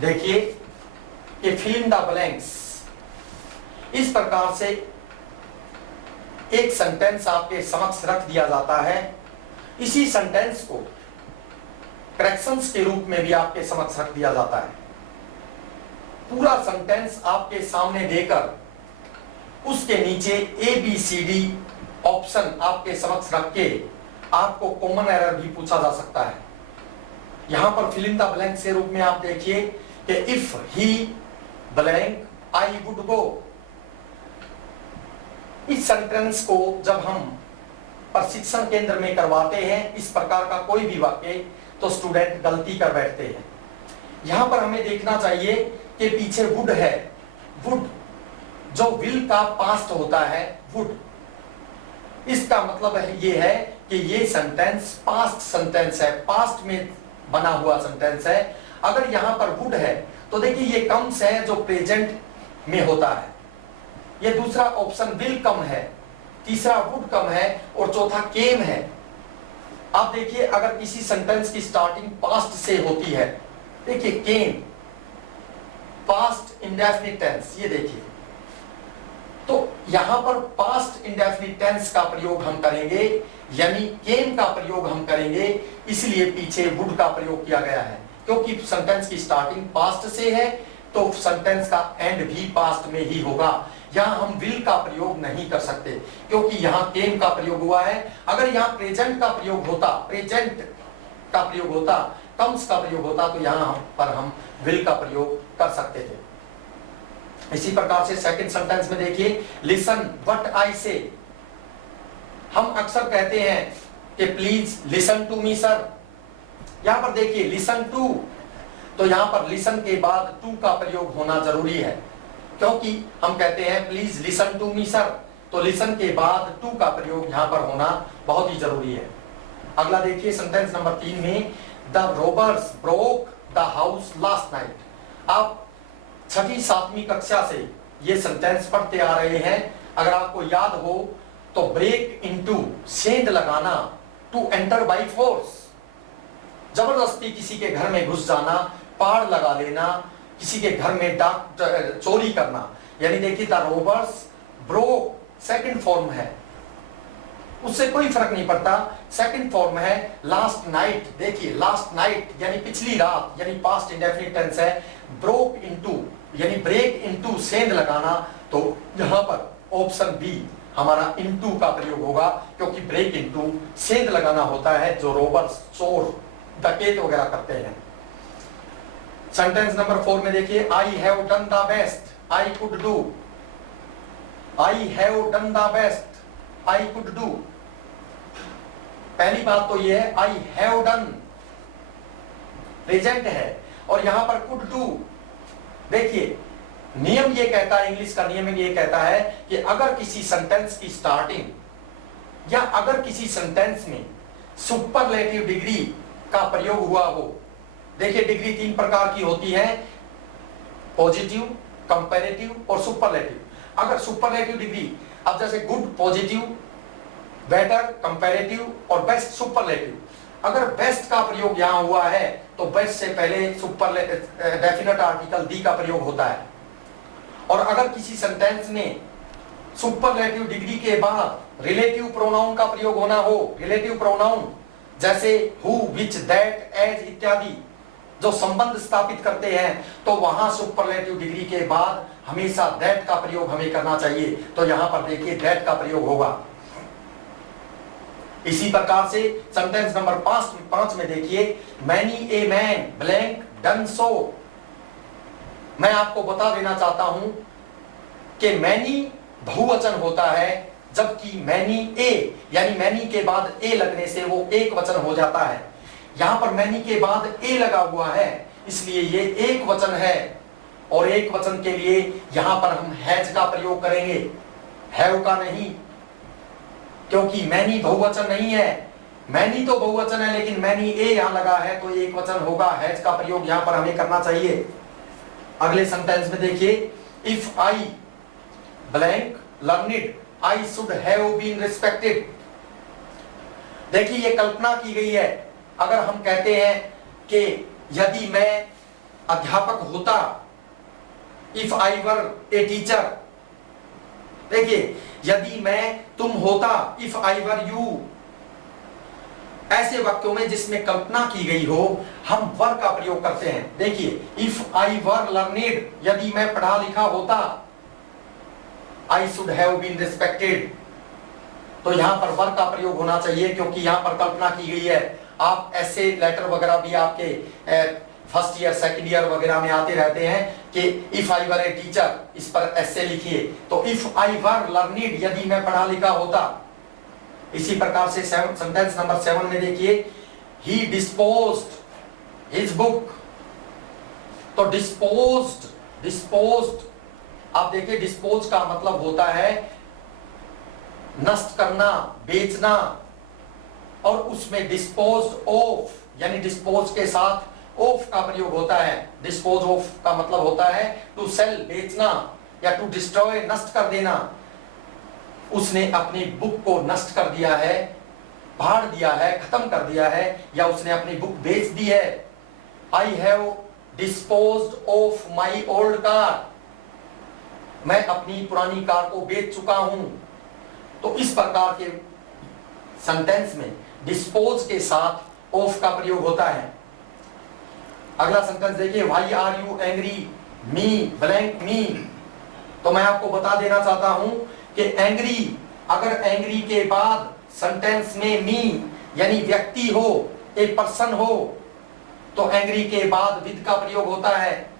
देखिए कि fill in the blanks, इस प्रकार से एक सेंटेंस आपके समक्ष रख दिया जाता है। इसी सेंटेंस को करेक्शंस के रूप में भी आपके समक्ष रख दिया जाता है। पूरा सेंटेंस आपके सामने देकर उसके नीचे ABCD ऑप्शन आपके समक्ष रख के आपको कॉमन एरर भी पूछा जा सकता है। यहां पर फिल इन द ब्लैंक के रूप में आप देखिए कि if he blank I would go. इस सेंटेंस को जब हम प्रशिक्षण केंद्र में करवाते हैं इस प्रकार का कोई भी वाक्य, तो स्टूडेंट गलती कर बैठते हैं। यहां पर हमें देखना चाहिए कि पीछे वुड है। वुड जो विल का पास्ट होता है, वुड, इसका मतलब ये है कि ये सेंटेंस पास्ट सेंटेंस है, पास्ट में बना हुआ सेंटेंस है। अगर यहां पर वुड है तो देखिए ये कम्स है जो प्रेजेंट में होता है। ये दूसरा ऑप्शन विल कम है, तीसरा वुड कम है और चौथा केम है। आप देखिए अगर किसी सेंटेंस की स्टार्टिंग पास्ट से होती है, देखिए केम, पास्ट इंडेफिनिट टेंस, ये देखिए, तो यहां पर पास्ट इंडेफिनिट टेंस का प्रयोग हम करेंगे, यानी केम का प्रयोग हम करेंगे, इसलिए पीछे वुड का प्रयोग किया गया है। क्योंकि सेंटेंस की स्टार्टिंग पास्ट से है तो सेंटेंस का एंड भी पास्ट में ही होगा। यहां हम विल का प्रयोग नहीं कर सकते क्योंकि यहां केम का प्रयोग हुआ है। अगर यहां प्रेजेंट का प्रयोग होता, प्रेजेंट का प्रयोग होता, कम्स का प्रयोग होता, तो यहां पर हम विल का प्रयोग कर सकते थे। इसी प्रकार से सेकंड सेंटेंस में देखिए, लिसन व्हाट आई से। हम अक्सर कहते हैं कि please listen to me sir. यहां पर देखिए लिसन टू, तो यहां पर लिसन के बाद टू का प्रयोग होना जरूरी है क्योंकि हम कहते हैं please listen to me sir, तो लिसन के बाद टू का प्रयोग यहां पर होना बहुत ही जरूरी है। अगला देखिए सेंटेंस नंबर 3 में, the robbers broke the house last night. आप 6वीं 7वीं कक्षा से ये सेंटेंस पढ़ते आ रहे हैं। अगर आपको याद हो तो ब्रेक इनटू, सेंध लगाना, टू एंटर बाय फोर्स, जबरदस्ती किसी के घर में घुस जाना, पाड़ लगा लेना, किसी के घर में डाक चोरी करना। यानी देखिए the robbers broke second form है, उससे कोई फर्क नहीं पड़ता, सेकंड फॉर्म है। लास्ट नाइट, देखिए लास्ट नाइट यानी पिछली रात, यानी पास्ट इंडेफिनिट टेंस है। ब्रोक इनटू यानी ब्रेक इनटू, सेंध लगाना, तो यहां पर ऑप्शन बी हमारा इनटू का प्रयोग होगा क्योंकि ब्रेक इनटू सेंध लगाना होता है जो रोबर्स, चोर, डकैत वगैरह करते हैं। सेंटेंस नंबर 4 में देखिए, I have done the best I could do. I have done the best I could do. पहली बात तो यह है आई हैव डन प्रेजेंट है और यहां पर कुड डू। देखिए नियम ये कहता है, इंग्लिश का नियम ये कहता है कि अगर किसी सेंटेंस की स्टार्टिंग या अगर किसी सेंटेंस में सुपरलेटिव डिग्री का प्रयोग हुआ हो, देखिए डिग्री 3 प्रकार की होती है, पॉजिटिव, कंपैरेटिव और सुपरलेटिव। अगर सुपरलेटिव डिग्री, अब जैसे गुड पॉजिटिव, बेटर कंपैरेटिव और बेस्ट सुपरलेटिव, अगर बेस्ट का प्रयोग यहां हुआ है तो बेस्ट से पहले सुपरलेटिव डेफिनेट आर्टिकल दी का प्रयोग होता है। और अगर किसी सेंटेंस में सुपरलेटिव डिग्री के बाद रिलेटिव प्रोनाउन का प्रयोग होना हो, रिलेटिव प्रोनाउन जैसे हु, विच, दैट, एज इत्यादि जो संबंध स्थापित करते हैं, तो वहां सुपरलेटिव डिग्री के बाद हमेशा दैट का प्रयोग हमें करना चाहिए। तो यहां पर देखिए दैट का प्रयोग होगा। इसी प्रकार से सेंटेंस नंबर 5 में देखिए, many a man blank done so. मैं आपको बता देना चाहता हूं कि मैनी बहुवचन होता है जबकि मैनी ए यानी मैनी के बाद ए लगने से वो एक वचन हो जाता है। यहां पर मैनी के बाद ए लगा हुआ है इसलिए ये एक वचन है और एक वचन के लिए यहां पर हम हैज का प्रयोग करेंगे, हैव का नहीं, क्योंकि मैनी बहुवचन नहीं है। मैनी तो बहुवचन है लेकिन मैनी ए यहां लगा है तो एक वचन होगा, हैज का प्रयोग यहां पर हमें करना चाहिए। अगले सेंटेंस में देखिए, if I blank learned I should have been respected. देखिए ये कल्पना की गई है। अगर हम कहते हैं कि यदि मैं अध्यापक होता, if I were a teacher, देखिए यदि मैं तुम होता, इफ आई वर यू, ऐसे वाक्यों में जिसमें कल्पना की गई हो हम वर का प्रयोग करते हैं। देखिए इफ आई वर लर्नेड, यदि मैं पढ़ा लिखा होता, I should have been respected, तो यहां पर वर का प्रयोग होना चाहिए क्योंकि यहां पर कल्पना की गई है। आप ऐसे लेटर वगैरह भी आपके फर्स्ट ईयर सेकंड ईयर वगैरह में आते रहते हैं कि if I were a teacher, इस पर ऐसे लिखिए। तो इफ आई वर लर्नेड, यदि मैं पढ़ा लिखा होता। इसी प्रकार से सेंटेंस नंबर 7 में देखिए, ही डिस्पोज्ड हिज बुक, तो डिस्पोज्ड आप देखिए डिस्पोज का मतलब होता है नष्ट करना, बेचना, और उसमें डिस्पोज ऑफ यानी डिस्पोज के साथ ऑफ का प्रयोग होता है। डिस्पोज ऑफ का मतलब होता है टू सेल, बेचना, या टू डिस्ट्रॉय, नष्ट कर देना। उसने अपनी बुक को नष्ट कर दिया है, फाड़ दिया है, खत्म कर दिया है, या उसने अपनी बुक बेच दी है। I have disposed of my old car, मैं अपनी पुरानी कार को बेच चुका हूं। तो इस प्रकार के सेंटेंस में डिस्पोज के साथ ऑफ का प्रयोग होता है। अगला सेंटेंस देखिए, why are you angry me blank me, तो मैं आपको बता देना चाहता हूं कि एंग्री, अगर एंग्री के बाद सेंटेंस में मी यानी व्यक्ति हो, ए पर्सन हो, तो एंग्री के बाद विद का प्रयोग होता है।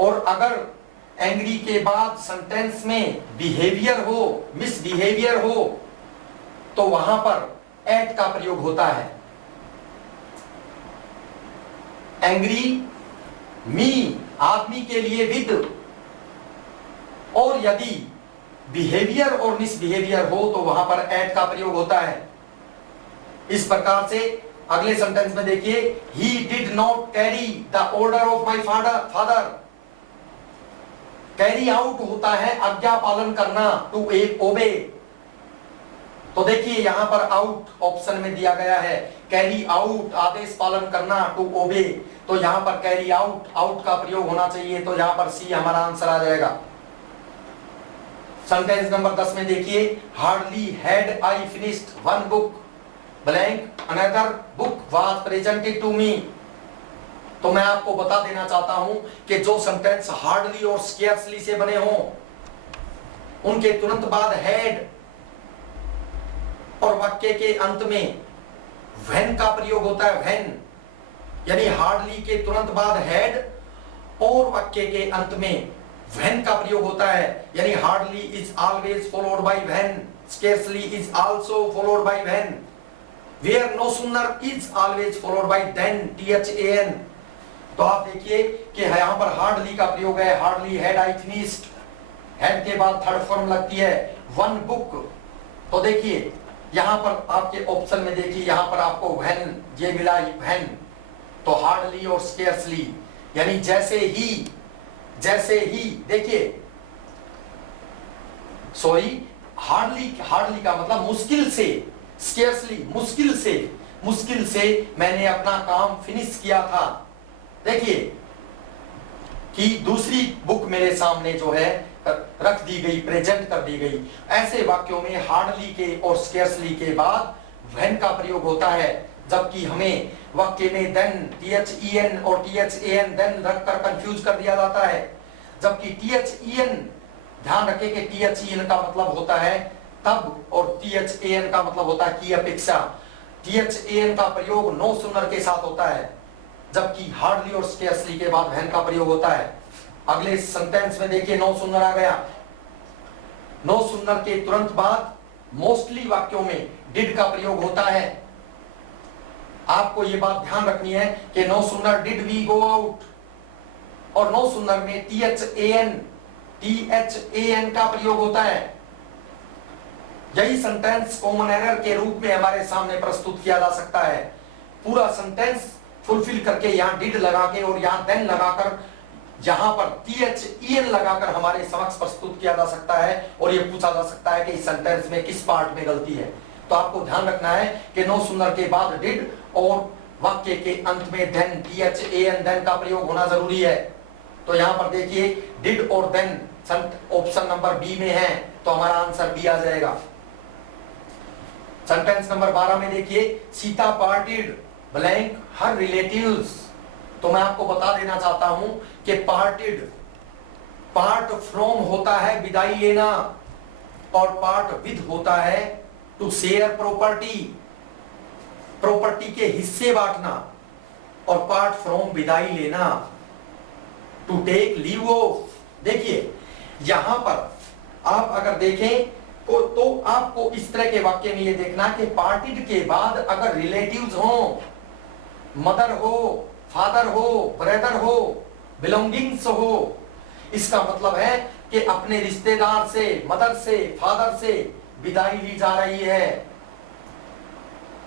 और अगर एंग्री के बाद सेंटेंस में बिहेवियर हो, मिसबिहेवियर हो, तो वहां पर एट का प्रयोग होता है। एंग्री मी आदमी के लिए विद, और यदि बिहेवियर और मिसबिहेवियर हो तो वहां पर एट का प्रयोग होता है। इस प्रकार से अगले सेंटेंस में देखिए, he did not carry the order of my father, carry out होता है आज्ञा पालन करना, टू ओबे। तो देखिए यहां पर आउट ऑप्शन में दिया गया है, कैरी आउट आदेश पालन करना, टू ओबे, तो यहां पर कैरी आउट, आउट का प्रयोग होना चाहिए, तो यहां पर सी हमारा आंसर आ जाएगा। सेंटेंस नंबर 10 में देखिए, hardly had I finished one book blank another book was presented to me. तो मैं आपको बता देना चाहता हूं कि जो सेंटेंस हार्डली और स्केर्सली से बने हों, उनके तुरंत बाद हैड और वाक्य के अंत में व्हेन का प्रयोग होता है। व्हेन यानी हार्डली के तुरंत बाद हैड और वाक्य के अंत में व्हेन का प्रयोग होता है, यानी hardly is always followed by when, scarcely is also followed by when, where no sooner is always followed by then, THAN। तो आप देखिए कि यहां पर हार्डली का प्रयोग है, hardly had I finished, had के बाद थर्ड फॉर्म लगती है वन बुक। तो देखिए यहां पर आपके ऑप्शन में देखिए, यहां पर आपको व्हेन ये मिला, व्हेन, तो हार्डली और स्केर्सली यानी जैसे ही देखिए, सॉरी, हार्डली का मतलब मुश्किल से, स्केर्सली मुश्किल से मैंने अपना काम फिनिश किया था। देखिए कि दूसरी बुक मेरे सामने जो है रख दी गई, प्रेजेंट कर दी गई। ऐसे वाक्यों में हार्डली के और स्केर्सली के बाद व्हेन का प्रयोग होता है, जबकि हमें वाक्य में देन, THEN और THAN देन रखकर कंफ्यूज कर दिया जाता है। जबकि THEN, ध्यान रखें कि THEN का मतलब होता है तब और THAN का मतलब होता है की अपेक्षा। THAN का प्रयोग नो सूनर के साथ होता है, जबकि हार्डली और स्केर्सली के बाद व्हेन का प्रयोग होता है। अगले सेंटेंस में देखिए, नो सूनर आ गया। नो सूनर के तुरंत बाद मोस्टली वाक्यों में डिड का प्रयोग होता है। आपको यह बात ध्यान रखनी है कि no sooner did we go out, और नो सूनर में THAN का प्रयोग होता है। यही सेंटेंस कॉमन एरर के रूप में हमारे सामने प्रस्तुत किया जा सकता है। पूरा सेंटेंस फुलफिल करके यहां डिड लगा के और यहां देन लगाकर, यहां पर THEN लगाकर हमारे समक्ष प्रस्तुत किया जा सकता है, और यह पूछा जा सकता है कि इस सेंटेंस में किस पार्ट में गलती है। तो आपको ध्यान रखना है कि नो सूनर के बाद डिड और वाक्य के अंत में देन THAN देन का प्रयोग होना जरूरी है। तो यहां पर देखिए डिड और देन ऑप्शन नंबर बी में है, तो हमारा आंसर बी आ जाएगा। सेंटेंस नंबर 12 में देखिए सीता पार्टेड ब्लैंक हर रिलेटिव्स। तो मैं आपको बता देना चाहता हूं कि पार्टेड पार्ट फ्रॉम होता है विदाई लेना, और पार्ट विद होता है टू शेयर प्रॉपर्टी, प्रॉपर्टी के हिस्से बांटना, और पार्ट फ्रॉम विदाई लेना टू टेक लीव ऑफ। देखिए यहां पर आप अगर देखें तो आपको इस तरह के वाक्य में ये देखना कि पार्टेड के बाद अगर रिलेटिव्स हो, मदर हो, फादर हो, ब्रदर हो, बिलोंगिंग्स हो, इसका मतलब है कि अपने रिश्तेदार से, मदर से, फादर से विदाई ली जा रही है।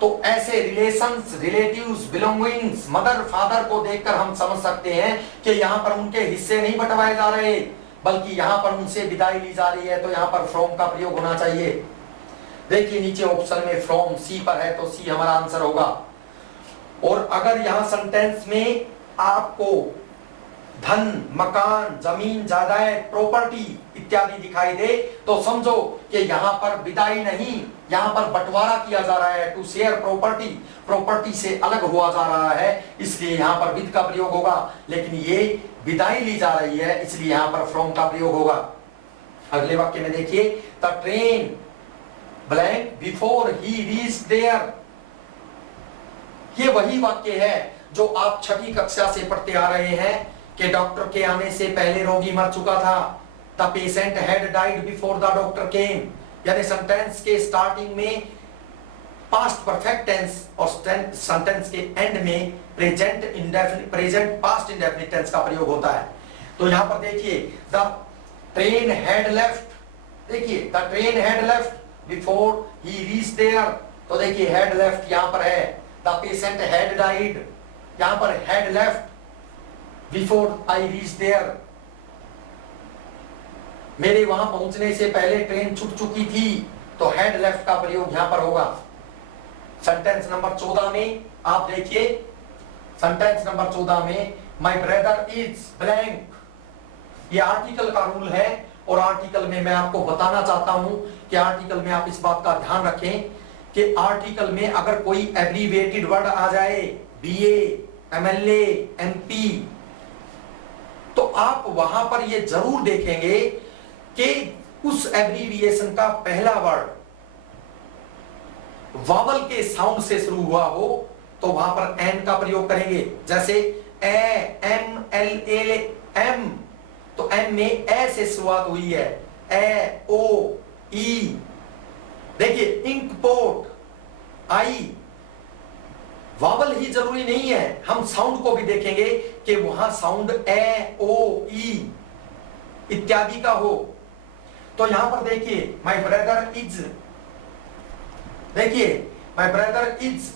तो ऐसे relations, relatives, belongings, mother, father को देखकर हम समझ सकते हैं कि यहां पर उनके हिस्से नहीं बंटवाए जा रहे, बल्कि यहां पर उनसे विदाई ली जा रही है। तो यहां पर फ्रॉम का प्रयोग होना चाहिए। देखिए नीचे ऑप्शन में फ्रॉम सी पर है, तो सी हमारा आंसर होगा। और अगर यहां सेंटेंस में आपको धन, मकान, जमीन, जायदाद, प्रॉपर्टी इत्यादि दिखाई दे, तो समझो कि यहां पर विदाई नहीं, यहां पर बंटवारा किया जा रहा है। टू शेयर प्रॉपर्टी, प्रॉपर्टी से अलग हुआ जा रहा है, इसलिए यहां पर विद का प्रयोग होगा। लेकिन ये विदाई ली जा रही है, इसलिए यहां पर फ्रॉम का प्रयोग होगा। अगले वाक्य में देखिए the train blank before he reached there. ये वही वाक्य है जो आप छठी कक्षा से पढ़ते आ रहे हैं कि डॉक्टर के आने से पहले रोगी मर चुका था। The patient had died before the doctor came. यानी सेंटेंस के स्टार्टिंग में पास्ट परफेक्ट टेंस और सेंटेंस के एंड में present indefinite, present past indefinite tense का प्रयोग होता है। तो यहां पर देखिए द ट्रेन हैड लेफ्ट, देखिए the train had left before he reached there. तो देखिए हैड लेफ्ट यहां पर है। द पेशेंट हैड डाइड, यहां पर had left before I reach there. मेरे वहां पहुंचने से पहले ट्रेन छूट चुकी थी, तो हैड लेफ्ट का प्रयोग यहां पर होगा। सेंटेंस नंबर 14 में आप देखिए, सेंटेंस नंबर 14 में माय ब्रदर इज ब्लैंक। ये आर्टिकल का रूल है, और आर्टिकल में मैं आपको बताना चाहता हूं कि आर्टिकल में आप इस बात का ध्यान रखें कि आर्टिकल में अगर कोई एब्रीविएटेड वर्ड आ जाए, बीए, एमएलए, एमपी, तो आप वहां पर ये जरूर देखेंगे कि उस एब्रीविएशन का पहला वर्ड वावल के साउंड से शुरू हुआ हो, तो वहां पर एन का प्रयोग करेंगे। जैसे ए, एम, एल, ए, एम, तो एम में ए से शुरुआत हुई है, ए, ओ, ई। देखिए इंक पोर्ट, आई, वावल ही जरूरी नहीं है, हम साउंड को भी देखेंगे कि वहां साउंड ए, ओ, ई इत्यादि का हो। तो यहां पर देखिए माय ब्रदर इज, देखिए my brother is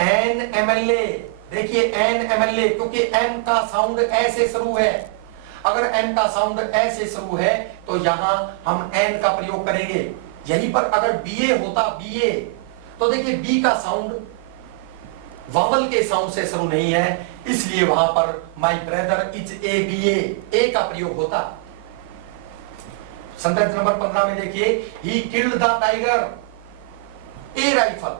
an MLA. देखिए एन एमएलए, क्योंकि एम का साउंड ए से शुरू है। अगर एम का साउंड ए से शुरू है, तो यहां हम एन का प्रयोग करेंगे। यहीं पर अगर बीए होता, बीए, तो देखिए बी का साउंड वावल के साउंड से शुरू नहीं है, इसलिए वहां पर my brother is a BA, a का प्रयोग होता। सेंटेंस नंबर 15 में देखिए he killed the tiger, a rifle.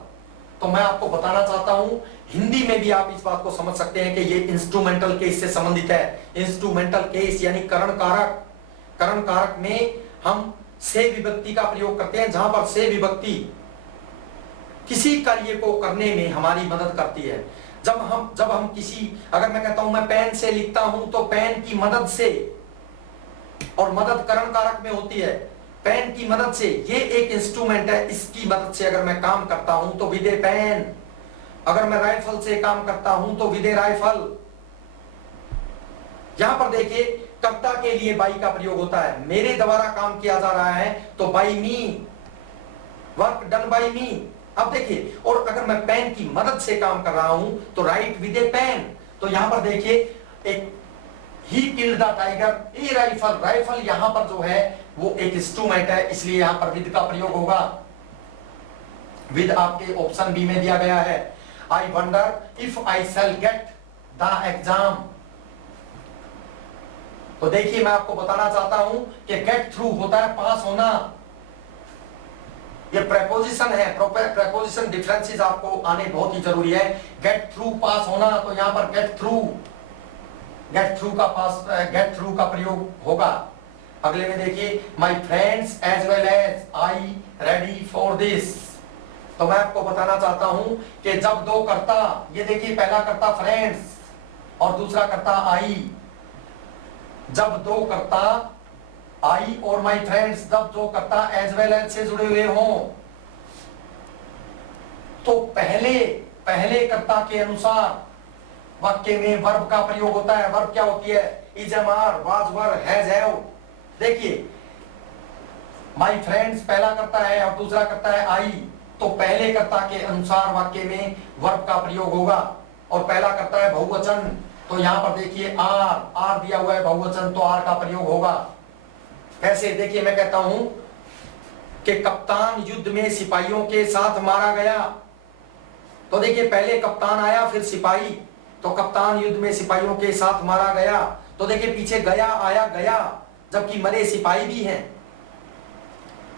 तो मैं आपको बताना चाहता हूं, हिंदी में भी आप इस बात को समझ सकते हैं कि ये इंस्ट्रूमेंटल केस से संबंधित है। इंस्ट्रूमेंटल केस यानी करण कारक। करण कारक में हम से विभक्ति का प्रयोग करते हैं, जहां पर से विभक्ति किसी कार्य को करने में हमारी मदद करती है। जब हम किसी, अगर मैं कहता हूं मैं पेन से लिखता हूं, तो पेन की मदद से, और मदद करण कारक में होती है, पेन की मदद से, ये एक इंस्ट्रूमेंट है, इसकी मदद से अगर मैं काम करता हूं तो विद ए पेन। अगर मैं राइफल से काम करता हूं तो विद ए राइफल। यहां पर देखिए कर्ता के लिए बाई का प्रयोग होता है। मेरे द्वारा काम किया जा रहा है तो by me, work done by me. अब देखिए, और अगर मैं पेन की मदद से काम कर रहा हूं तो राइट विद ए पेन। तो यहां पर देखिए एक ही killed the tiger, a rifle, rifle यहां पर जो है वो एक इंस्ट्रूमेंट है, इसलिए यहां पर विद का प्रयोग होगा। विद आपके ऑप्शन बी में दिया गया है। I wonder if I shell get the exam. तो देखिए मैं आपको बताना चाहता हूं कि गेट थ्रू होता है पास होना। ये प्रेपोजिशन है, प्रेपोजिशन डिफरेंसेस आपको आने बहुत ही जरूरी है। गेट थ्रू पास होना, तो यहां पर गेट थ्रू का प्रयोग होगा। अगले में देखिए my friends as well as I ready for this. तो मैं आपको बताना चाहता हूं कि जब दो करता, ये देखिए पहला करता फ्रेंड्स और दूसरा करता आई। जब दो करता आई और माई फ्रेंड्स, जब दो करता एज वेल एज से जुड़े हुए हों, तो पहले कर्ता के अनुसार वाक्य में वर्ब का प्रयोग होता है। वर्ब क्या होती है? Is, am, are, was, were, has, have. देखिए माई फ्रेंड्स पहला करता है और दूसरा करता है आई, तो पहले कर्ता के अनुसार वाक्य में वर्ब का प्रयोग होगा। और पहला करता है बहुवचन, तो यहां पर देखिए आर दिया हुआ है बहुवचन, तो आर का प्रयोग होगा। कैसे? देखिए मैं कहता हूं कि कप्तान युद्ध में सिपाहियों के साथ मारा गया। तो देखिए पहले कप्तान आया फिर सिपाही, तो कप्तान युद्ध में सिपाहियों के साथ मारा गया। तो देखिए पीछे गया आया गया, जबकि मरे सिपाही भी हैं।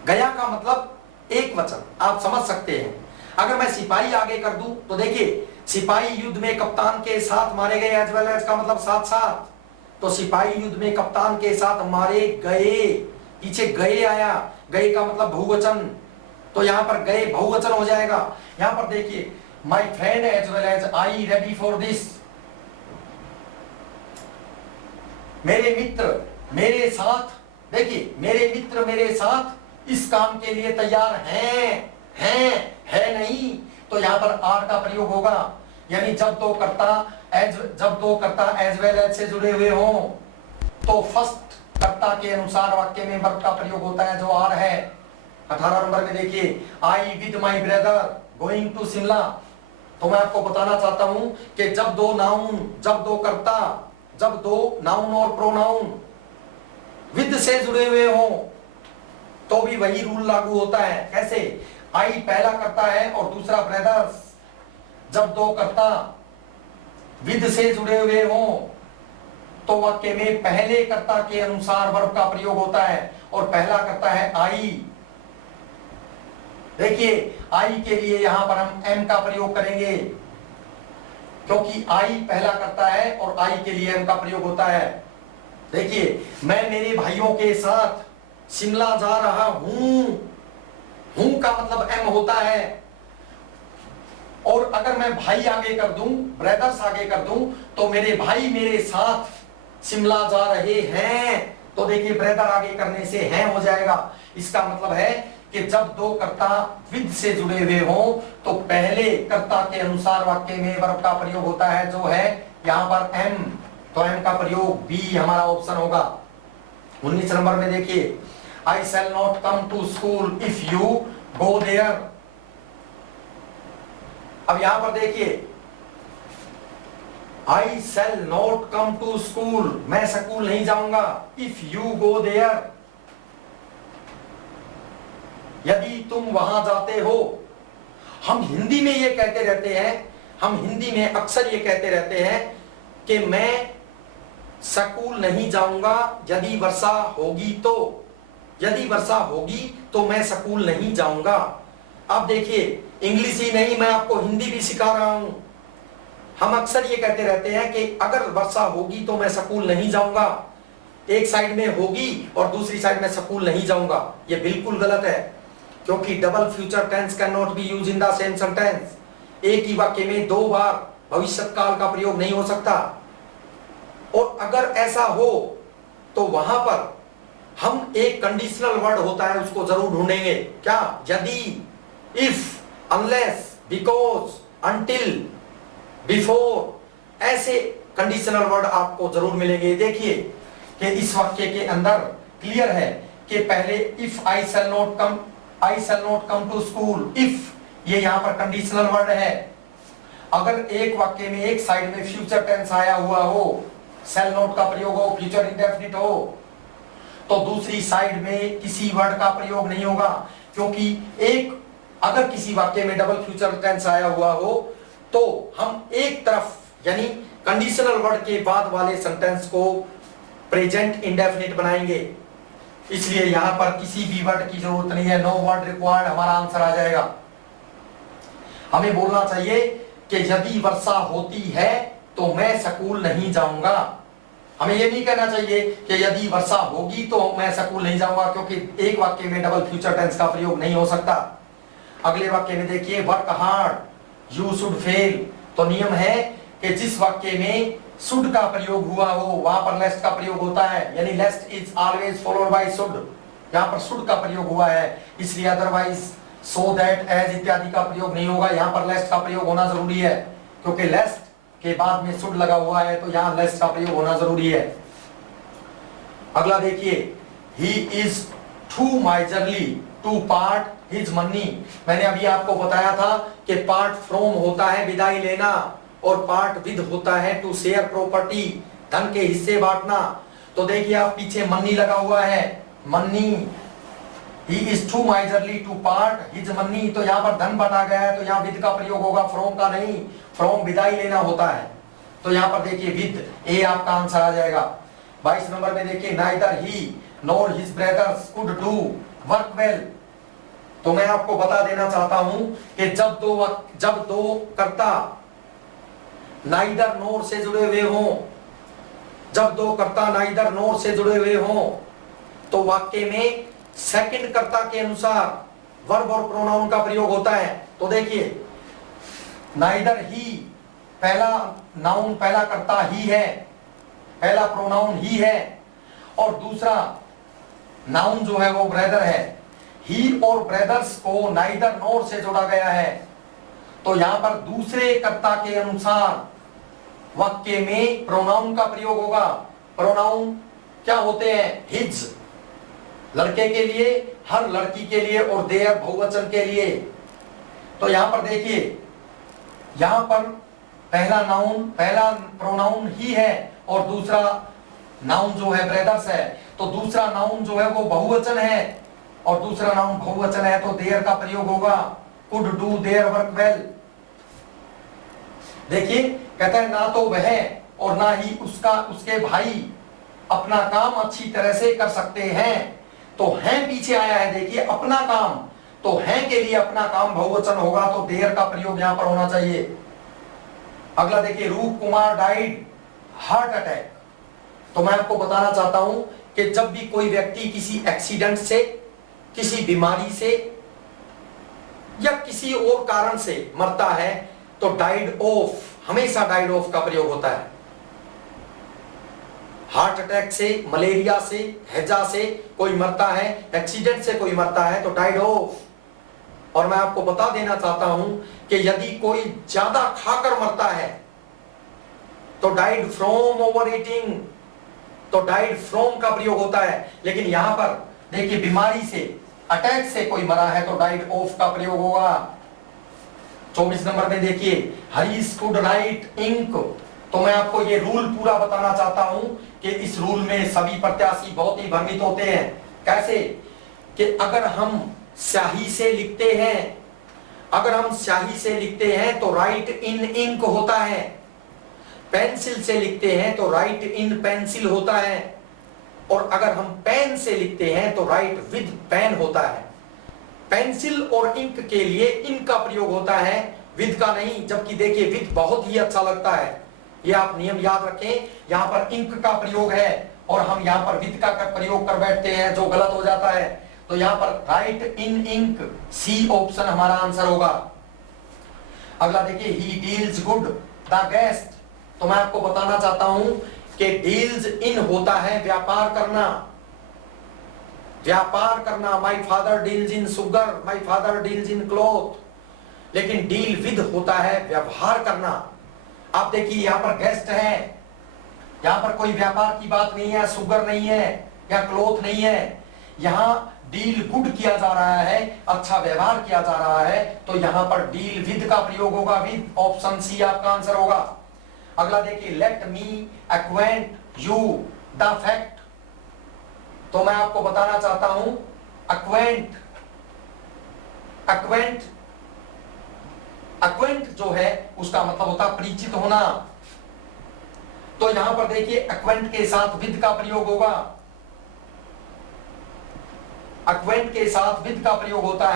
गया का मतलब एक वचन, आप समझ सकते हैं। अगर मैं सिपाही आगे कर दूं तो देखिए सिपाही युद्ध में कप्तान के साथ मारे गए, एज वेल एज का मतलब साथ साथ। तो सिपाही युद्ध में कप्तान के साथ मारे गए, पीछे गए आया, गए का मतलब बहुवचन, तो यहां पर गए बहुवचन हो जाएगा। यहां पर देखिए my friend as well as I ready for this. मेरे मित्र मेरे साथ, देखिए मेरे मित्र मेरे साथ इस काम के लिए तैयार हैं, है नहीं, तो यहां पर आर का प्रयोग होगा। यानी जब दो कर्ता एज वेल एज से जुड़े हुए हों, तो फर्स्ट कर्ता के अनुसार वाक्य में वर्ब का प्रयोग होता है, जो आर है। 18 नंबर में देखिए I with my brother going to Shimla. तो मैं आपको बताना चाहता हूं कि जब दो नाउन और प्रोनाउन विद से जुड़े हुए हों, तो भी वही रूल लागू होता है। कैसे? आई पहला करता है और दूसरा ब्रदर्स। जब दो कर्ता विद से जुड़े हुए हों, तो वाक्य में पहले कर्ता के अनुसार वर्ब का प्रयोग होता है, और पहला करता है आई। देखिए आई के लिए यहां पर हम एम का प्रयोग करेंगे, क्योंकि आई पहला करता है और आई के लिए एम का प्रयोग होता है। देखिए मैं मेरे भाइयों के साथ शिमला जा रहा हूं का मतलब एम होता है। और अगर मैं भाई आगे कर दूं, ब्रदर्स आगे कर दूं, तो मेरे भाई मेरे साथ शिमला जा रहे हैं, तो देखिए ब्रदर आगे करने से हैं हो जाएगा। इसका मतलब है कि जब दो कर्ता विद से जुड़े हुए हों, तो पहले कर्ता के अनुसार वाक्य में वर्ब का प्रयोग होता है, जो है यहां पर एम। तो एम का प्रयोग बी हमारा ऑप्शन होगा। 19 नंबर में देखिए I shall not come to school if you go there. अब यहां पर देखिए I shall not come to school, मैं स्कूल नहीं जाऊंगा, इफ यू गो देयर, यदि तुम वहां जाते हो। हम हिंदी में ये कहते रहते हैं, हम हिंदी में अक्सर ये कहते रहते हैं कि मैं स्कूल नहीं जाऊंगा यदि वर्षा होगी तो, यदि वर्षा होगी तो मैं स्कूल नहीं जाऊंगा। अब देखिए इंग्लिश ही नहीं, मैं आपको हिंदी भी सिखा रहा हूं। हम अक्सर ये कहते रहते हैं कि अगर वर्षा होगी तो मैं स्कूल नहीं जाऊंगा। एक साइड में होगी और दूसरी साइड में स्कूल नहीं जाऊंगा, ये बिल्कुल गलत है, क्योंकि double future tense can not be used in the same sentence. एक ही वाक्य में दो बार भविष्य काल का प्रयोग नहीं हो सकता। और अगर ऐसा हो तो वहां पर हम एक कंडीशनल वर्ड होता है उसको जरूर ढूंढेंगे। क्या? यदि, if, unless, because, until, before, ऐसे कंडीशनल वर्ड आपको जरूर मिलेंगे। देखिए कि इस वाक्य के अंदर क्लियर है कि पहले if I shall not come to school, if ये यहां पर कंडीशनल वर्ड है। अगर एक वाक्य में एक साइड में फ्यूचर टेंस आया हुआ हो, शैल नॉट का प्रयोग हो, फ्यूचर इंडेफिनिट हो, तो दूसरी साइड में किसी वर्ड का प्रयोग नहीं होगा, क्योंकि एक अगर किसी वाक्य में डबल फ्यूचर टेंस आया हुआ हो तो हम एक तरफ यानी कंडीशनल वर्ड के बाद वाले सेंटेंस को प्रेजेंट इंडेफिनिट बनाएंगे। इसलिए यहां पर किसी भी वर्ड की जरूरत नहीं है, नो वर्ड रिक्वायर्ड, हमारा आंसर आ जाएगा। हमें बोलना चाहिए कि यदि वर्षा होती है तो मैं स्कूल नहीं जाऊंगा। हमें यह नहीं कहना चाहिए कि यदि वर्षा होगी तो मैं स्कूल नहीं जाऊंगा, क्योंकि एक वाक्य में डबल फ्यूचर टेंस का प्रयोग नहीं हो सकता। अगले वाक्य में देखिए, work hard you should fail. तो नियम है कि जिस वाक्य में शुड का प्रयोग हुआ हो वहां पर लेस्ट का प्रयोग होता है, यानी lest is always followed by should. यहां पर शुड का प्रयोग हुआ है, इसलिए अदरवाइज सो दैट एज इत्यादि का प्रयोग नहीं होगा। यहां पर लेस्ट का प्रयोग होना जरूरी है, क्योंकि लेस्ट के बाद में शुड लगा हुआ है, तो यहां लेस्ट का प्रयोग होना जरूरी है। अगला देखिए, he is too miserly to part his money. मैंने अभी आपको बताया था कि पार्ट फ्रॉम होता है विदाई लेना, और पार्ट विद होता है टू शेयर प्रॉपर्टी, धन के हिस्से बांटना। तो देखिए आप पीछे मनी लगा हुआ है, money, he is too miserly to part his money. तो यहाँ पर धन बांटा गया है, तो यहाँ विद का प्रयोग होगा, फ्रॉम का नहीं। फ्रॉम विदाई लेना होता है, तो यहाँ पर देखिए विद, ए आपका आंसर आ जाएगा। 22 नंबर में देखिए, neither he nor his brothers could do work well. तो मैं आपको बता देना चाहता हूं कि जब दो कर्ता नाइदर नोर से जुड़े हुए हों, जब दो कर्ता नाइदर नोर से जुड़े हुए हों, तो वाक्य में सेकंड कर्ता के अनुसार वर्ब और प्रोनाउन का प्रयोग होता है। तो देखिए, नाइदर ही, पहला नाउन, पहला कर्ता ही है, पहला प्रोनाउन ही है, और दूसरा नाउन जो है वो ब्रदर है। ही और ब्रदर्स को नाइदर नोर से जोड़ा गया है, तो यहां पर दूसरे कर्ता के अनुसार वाक्य में प्रोनाउन का प्रयोग होगा। प्रोनाउन क्या होते हैं? हिज लड़के के लिए, हर लड़की के लिए, और देयर बहुवचन के लिए। तो यहां पर देखिए, यहां पर पहला नाउन, पहला प्रोनाउन ही है, और दूसरा नाउन जो है ब्रदर्स है। तो दूसरा नाउन जो है वो बहुवचन है, और दूसरा नाउन बहुवचन है, तो देयर का प्रयोग होगा, could do their work well. देखिए, कहता है ना तो वह और ना ही उसके भाई अपना काम अच्छी तरह से कर सकते हैं। तो हैं पीछे आया है, देखिए अपना काम, तो हैं के लिए अपना काम बहुवचन होगा, तो देयर का प्रयोग यहां पर होना चाहिए। अगला देखिए, रूप कुमार डाइड हार्ट अटैक। तो मैं आपको बताना चाहता हूं कि जब भी कोई व्यक्ति किसी एक्सीडेंट से, किसी बीमारी से या किसी और कारण से मरता है, तो डाइड ऑफ, हमेशा डाइड ऑफ का प्रयोग होता है। हार्ट अटैक से, मलेरिया से, हैजा से कोई मरता है, एक्सीडेंट से कोई मरता है, तो डाइड ऑफ। और मैं आपको बता देना चाहता हूं कि यदि कोई ज्यादा खाकर मरता है तो डाइड फ्रॉम ओवर ईटिंग, तो डाइड फ्रॉम का प्रयोग होता है। लेकिन यहां पर देखिए, बीमारी से, अटैक से कोई मरा है, तो डाइड ऑफ का प्रयोग होगा। 24 नंबर में देखिए, हरीश कुड राइट इंक। तो मैं आपको ये रूल पूरा बताना चाहता हूं कि इस रूल में सभी प्रत्याशी बहुत ही भ्रमित होते हैं। कैसे? कि अगर हम स्याही से लिखते हैं, अगर हम स्याही से लिखते हैं तो राइट इन इंक होता है, पेंसिल से लिखते हैं तो राइट इन पेंसिल होता है, और अगर हम पेन से लिखते हैं तो राइट विद पेन होता है। पेंसिल और इंक के लिए इन का प्रयोग होता है, विद का नहीं। जबकि देखिए, विद बहुत ही अच्छा लगता है, ये आप नियम याद रखें। यहां पर इंक का प्रयोग है और हम यहां पर विद का प्रयोग कर बैठते हैं, जो गलत हो जाता है। तो यहां पर राइट इन इंक, सी ऑप्शन हमारा आंसर होगा। अगला देखिए, he deals good the guest. तो मैं आपको बताना चाहता हूं कि डील्स इन होता है व्यापार करना, व्यापार करना। My father deals in sugar, my father deals in cloth. लेकिन डील विद होता है व्यवहार करना। आप देखिए, यहां पर गेस्ट है, यहां पर कोई व्यापार की बात नहीं है, शुगर नहीं है या क्लॉथ नहीं है। यहां डील गुड किया जा रहा है, अच्छा व्यवहार किया जा रहा है, तो यहां पर डील विद का प्रयोग होगा, विद। ऑप्शन सी आपका आंसर होगा। अगला देखिए, let me acquaint you the fact. तो मैं आपको बताना चाहता हूं, एक्वेंट, एक्वेंट अक्वेंट जो है उसका मतलब होता है परिचित होना। तो यहां पर देखिए अक्वेंट के साथ विद का प्रयोग होगा, अक्वेंट के साथ विद का प्रयोग होता है।